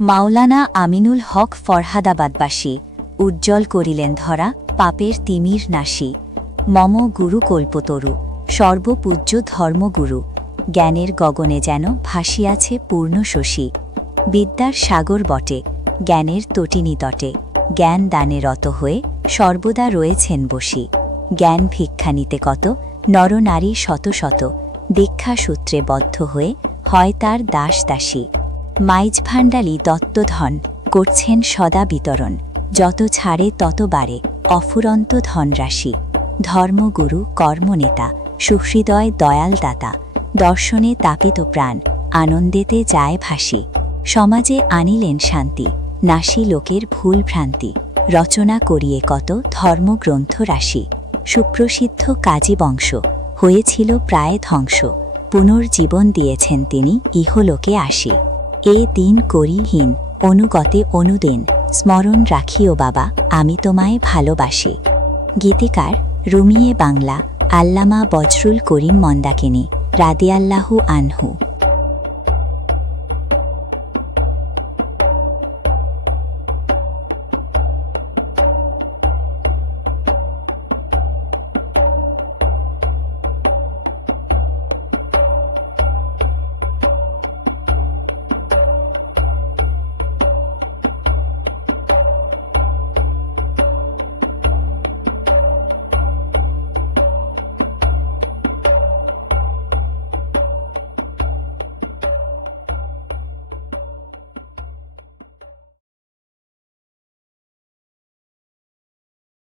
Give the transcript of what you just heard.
মাওলানা আমিনুল হক ফরহাদাবাদবাসী উজ্জ্বল করিলেন ধরা পাপের তিমির নাশি। মম গুরু কল্পতরু সর্বপূজ্য ধর্মগুরু। জ্ঞানের গগনে যেন ভাসিয়াছে পূর্ণ শশী। বিদ্যার সাগর বটে জ্ঞানের তটিনী তটে। জ্ঞান দানে রত হয়ে সর্বদা রয়েছেন বসি। জ্ঞান ভিক্ষা নিতে কত নরনারী শত শত। দীক্ষা সূত্রে বদ্ধ হয়ে হয় তার দাস দাসী। মাইজ ভাণ্ডালী দত্তধন করছেন সদা বিতরণ। যত ছাড়ে তত বাড়ে অফুরন্ত ধনরাশি। ধর্মগুরু কর্মনেতা সুহৃদয় দয়াল দাতা। দর্শনে তাপিত প্রাণ আনন্দেতে যায় ভাসি। সমাজে আনিলেন শান্তি নাশি লোকের ভুল ভ্রান্তি। রচনা করিয়ে কত ধর্মগ্রন্থ রাশি। সুপ্রসিদ্ধ কাজী বংশ হয়েছিল প্রায় ধ্বংস। পুনর্জীবন দিয়েছেন তিনি ইহলোকে আসি। এ দিন করিহীন অনুগতে অনুদিন। স্মরণ রাখিও বাবা আমি তোমায় ভালোবাসি। গীতিকার রুমিয়ে বাংলা আল্লামা বজরুল করিম মন্দাকিনী রাদিয়াল্লাহু আনহু।